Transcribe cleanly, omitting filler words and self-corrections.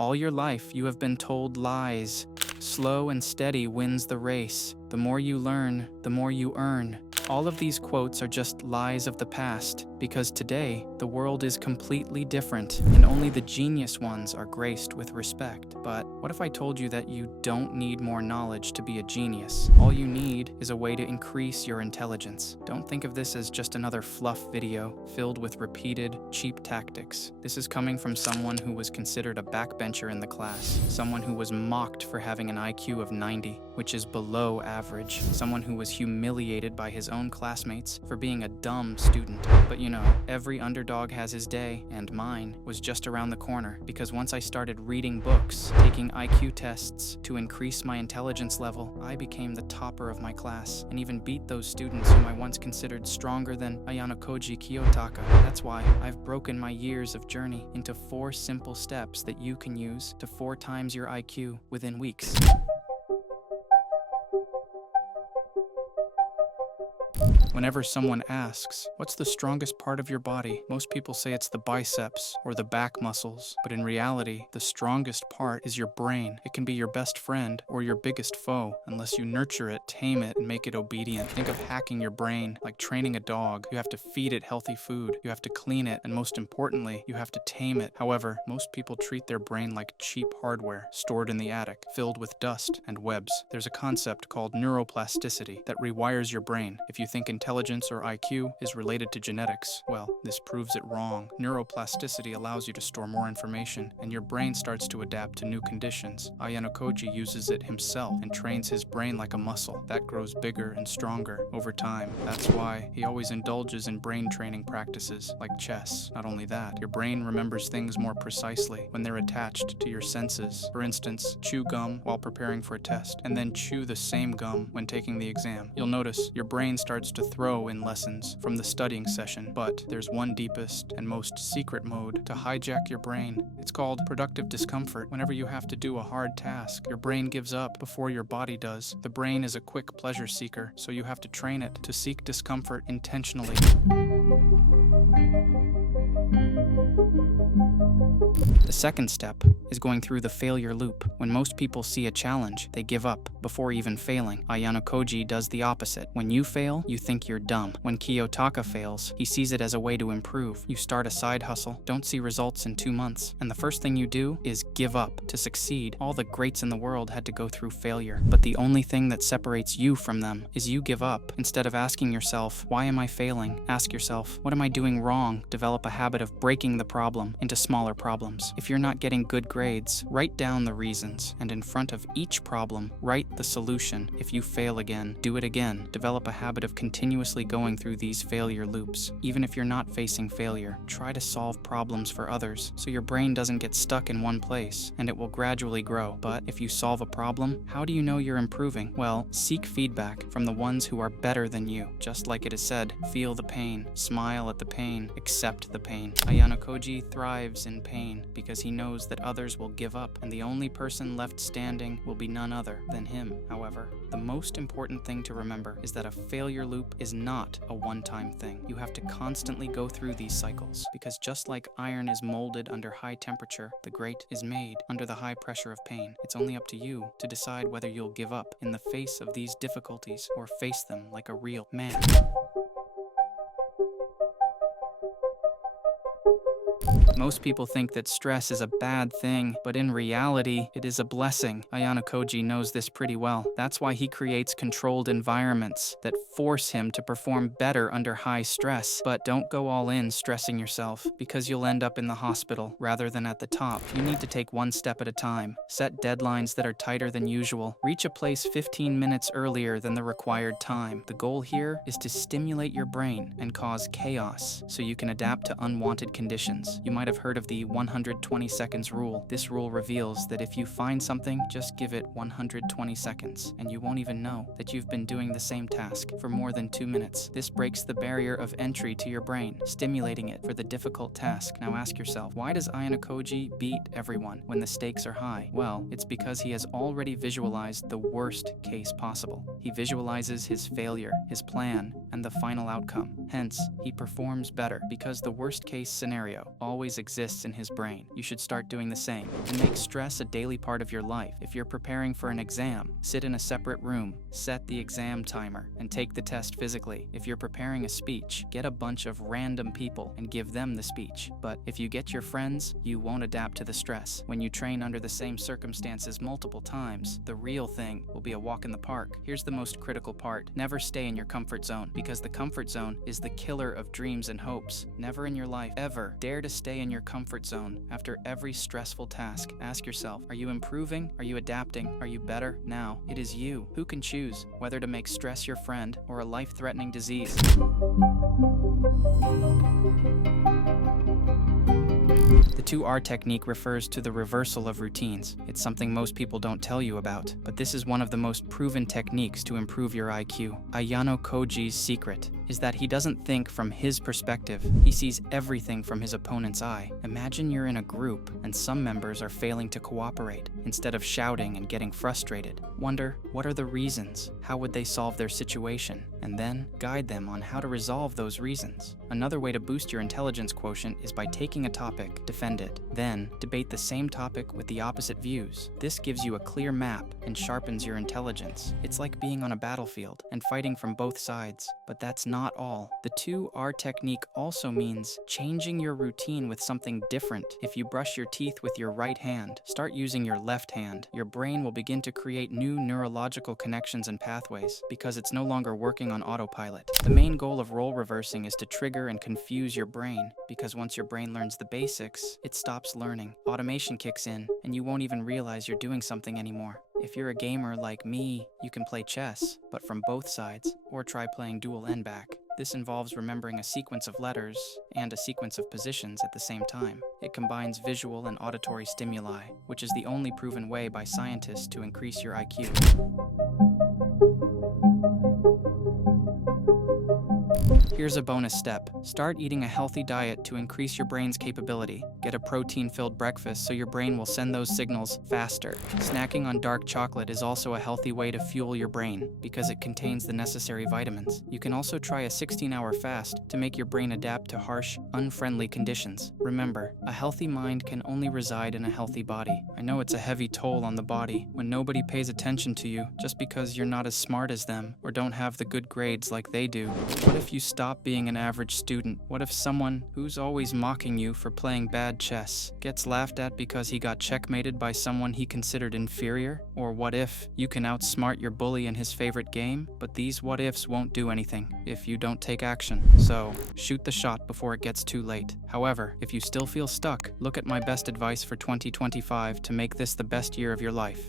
All your life, you have been told lies. Slow and steady wins the race. The more you learn, the more you earn. All of these quotes are just lies of the past, because today, the world is completely different, and only the genius ones are graced with respect. But what if I told you that you don't need more knowledge to be a genius? All you need is a way to increase your intelligence. Don't think of this as just another fluff video filled with repeated, cheap tactics. This is coming from someone who was considered a backbencher in the class, someone who was mocked for having an IQ of 90, which is below average, someone who was humiliated by his own classmates for being a dumb student. But you know, every underdog has his day, and mine was just around the corner, because once I started reading books, taking IQ tests to increase my intelligence level, I became the topper of my class, and even beat those students whom I once considered stronger than Ayanokoji Kiyotaka. That's why I've broken my years of journey into 4 simple steps that you can use to 4 times your IQ within weeks. Whenever someone asks, what's the strongest part of your body? Most people say it's the biceps or the back muscles, but in reality, the strongest part is your brain. It can be your best friend or your biggest foe, unless you nurture it, tame it, and make it obedient. Think of hacking your brain like training a dog. You have to feed it healthy food, you have to clean it, and most importantly, you have to tame it. However, most people treat their brain like cheap hardware stored in the attic, filled with dust and webs. There's a concept called neuroplasticity that rewires your brain. If you think intelligence or IQ is related to genetics, well, this proves it wrong. Neuroplasticity allows you to store more information, and your brain starts to adapt to new conditions. Ayanokoji uses it himself and trains his brain like a muscle that grows bigger and stronger over time. That's why he always indulges in brain training practices like chess. Not only that, your brain remembers things more precisely when they're attached to your senses. For instance, chew gum while preparing for a test, and then chew the same gum when taking the exam. You'll notice your brain starts to throw in lessons from the studying session, but there's one deepest and most secret mode to hijack your brain. It's called productive discomfort. Whenever you have to do a hard task, your brain gives up before your body does. The brain is a quick pleasure seeker, so you have to train it to seek discomfort intentionally. The second step is going through the failure loop. When most people see a challenge, they give up before even failing. Ayanokoji does the opposite. When you fail, you think you're dumb. When Kiyotaka fails, he sees it as a way to improve. You start a side hustle, don't see results in 2 months, and the first thing you do is give up. To succeed, all the greats in the world had to go through failure, but the only thing that separates you from them is you give up. Instead of asking yourself, why am I failing? Ask yourself, what am I doing wrong? Develop a habit of breaking the problem into smaller problems. If you're not getting good grades, write down the reasons, and in front of each problem, write the solution. If you fail again, do it again. Develop a habit of continuously going through these failure loops. Even if you're not facing failure, try to solve problems for others so your brain doesn't get stuck in one place, and it will gradually grow. But if you solve a problem, how do you know you're improving? Well, seek feedback from the ones who are better than you. Just like it is said, feel the pain, smile at the pain, accept the pain. Ayanokoji thrives in pain because he knows that others will give up, and the only person left standing will be none other than him. However, the most important thing to remember is that a failure loop is not a one-time thing. You have to constantly go through these cycles, because just like iron is molded under high temperature, the great is made under the high pressure of pain. It's only up to you to decide whether you'll give up in the face of these difficulties or face them like a real man. Most people think that stress is a bad thing, but in reality, it is a blessing. Ayanokoji knows this pretty well. That's why he creates controlled environments that force him to perform better under high stress. But don't go all in stressing yourself, because you'll end up in the hospital rather than at the top. You need to take one step at a time. Set deadlines that are tighter than usual. Reach a place 15 minutes earlier than the required time. The goal here is to stimulate your brain and cause chaos so you can adapt to unwanted conditions. You might have heard of the 120 seconds rule. This rule reveals that if you find something, just give it 120 seconds, and you won't even know that you've been doing the same task for more than 2 minutes. This breaks the barrier of entry to your brain, stimulating it for the difficult task. Now ask yourself, why does Ayanokoji beat everyone when the stakes are high? Well, it's because he has already visualized the worst case possible. He visualizes his failure, his plan, and the final outcome. Hence, he performs better, because the worst case scenario always always exists in his brain. You should start doing the same. And make stress a daily part of your life. If you're preparing for an exam, sit in a separate room, set the exam timer, and take the test physically. If you're preparing a speech, get a bunch of random people and give them the speech. But if you get your friends, you won't adapt to the stress. When you train under the same circumstances multiple times, the real thing will be a walk in the park. Here's the most critical part. Never stay in your comfort zone, because the comfort zone is the killer of dreams and hopes. Never in your life, ever, dare to stay in your comfort zone. After every stressful task, ask yourself, are you improving? Are you adapting? Are you better? Now, it is you who can choose whether to make stress your friend or a life-threatening disease. The 2R technique refers to the reversal of routines. It's something most people don't tell you about, but this is one of the most proven techniques to improve your IQ. Ayanokoji's secret is that he doesn't think from his perspective. He sees everything from his opponent's eye. Imagine you're in a group and some members are failing to cooperate. Instead of shouting and getting frustrated, wonder, what are the reasons? How would they solve their situation? And then guide them on how to resolve those reasons. Another way to boost your intelligence quotient is by taking a topic, defend it, then debate the same topic with the opposite views. This gives you a clear map and sharpens your intelligence. It's like being on a battlefield and fighting from both sides. But that's not all. The 2R technique also means changing your routine with something different. If you brush your teeth with your right hand, start using your left hand. Your brain will begin to create new neurological connections and pathways because it's no longer working on autopilot. The main goal of role reversing is to trigger and confuse your brain, because once your brain learns the basics, it stops learning. Automation kicks in, and you won't even realize you're doing something anymore. If you're a gamer like me, you can play chess, but from both sides, or try playing dual N-back. This involves remembering a sequence of letters and a sequence of positions at the same time. It combines visual and auditory stimuli, which is the only proven way by scientists to increase your IQ. Here's a bonus step. Start eating a healthy diet to increase your brain's capability. Get a protein-filled breakfast so your brain will send those signals faster. Snacking on dark chocolate is also a healthy way to fuel your brain because it contains the necessary vitamins. You can also try a 16-hour fast to make your brain adapt to harsh, unfriendly conditions. Remember, a healthy mind can only reside in a healthy body. I know it's a heavy toll on the body when nobody pays attention to you just because you're not as smart as them or don't have the good grades like they do. What if you stop being an average student? What if someone who's always mocking you for playing bad chess gets laughed at because he got checkmated by someone he considered inferior? Or what if you can outsmart your bully in his favorite game, but these what ifs won't do anything if you don't take action? So, shoot the shot before it gets too late. However, if you still feel stuck, look at my best advice for 2025 to make this the best year of your life.